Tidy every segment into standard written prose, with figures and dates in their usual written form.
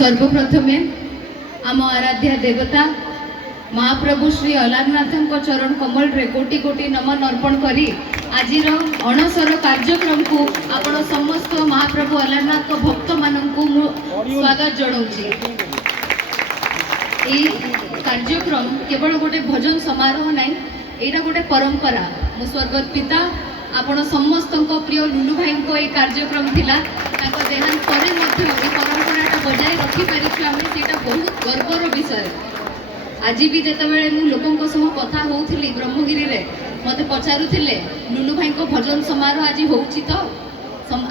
सर्वप्रथमे आम आराध्या देवता महाप्रभु श्री अलारनाथ चरण कमल रे कोटि कोटि नमन अर्पण करी आज अणसर कार्यक्रम को आपण समस्त महाप्रभु अलारनाथ भक्त मानू स्वागत जनाऊँगी। कार्यक्रम केवल गोटे भजन समारोह नहीं, यहाँ गोटे परंपरा। मो स्वर्गत पिता आपण समस्त प्रिय लुलु भाई को ये कार्यक्रम थिला देहांत पर परंपरा बजाय रखिपारी आम से बहुत गर्वर विषय। आज भी जितेबाला मु लोकों सह कथा होउथिली ब्रह्मगिरी रे मते पचारुथिले लुलु भाई को भजन समारोह आज होउछि तो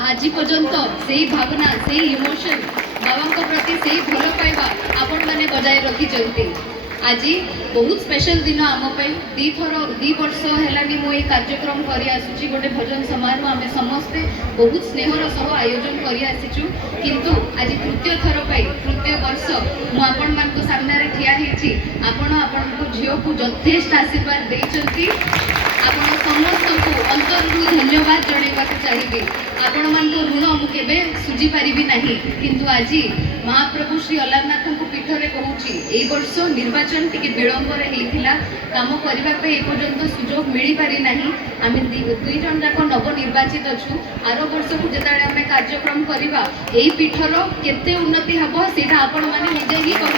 आज पर्यंत से भावना से इमोशन बाबा प्रति से भल पाइबा आपण माने बजाय रखी। आज बहुत स्पेशल दिन आम दी वर्ष है मो ये कार्यक्रम करी आसुची गोटे भजन समारोह आम समस्ते बहुत स्नेहर सह आयोजन करी आसीचु। किंतु आज तृतीय थर तृतीय वर्ष मुझे मान सामने ठिया होती आपण झील को यथेष्ट आशीर्वाद देइचंती। आपण समस्त को अंतरु धन्यवाद जणाइबा चाहिए। आपण मान ऋण मुझे सुझी पारिबी नहीं, किंतु आज महाप्रभु श्री अलारनाथ को पीठरे कहूँ ए वर्ष निर्वाचन टिके विलंबर होता काम करने एपर्यंत सुजोग मिल पारि नहीं। आम दुई जन जाक नवनिर्वाचित अच्छु। आर वर्ष को जो आम कार्यक्रम करवा यही पीठर केते उन्नति हम से आपण मैंने निजे ही कह।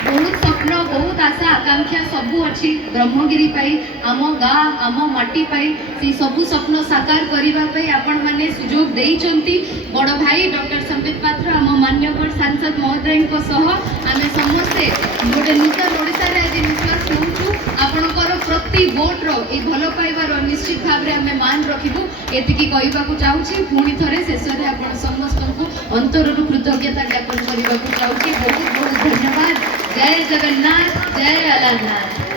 बहुत स्वप्न बहुत आशा आकांक्षा सबू अच्छी ब्रह्मगिरी पाई आम गाँ आम माटी पाई से सबू स्वप्न साकार करने आपण मैंने सुजोग देइचंती। बड़ भाई डॉक्टर संबित पात्र आम मान्यवर सांसद महोदय आम समस्ते गोटे नूतन ओडिशा रे आज निश्वास नौचु। आपणकर प्रति वोट्र ये भल पाइबार निश्चित भाव में आम मान रखू एतिकी कहवाक चाहूँगी। पुणी थे शेष में आप समस्त को अंतरु कृतज्ञता ज्ञापन करने चाहूँगी। बहुत बहुत धन्यवाद। जय जगन्नाथ, जय अलारनाथ।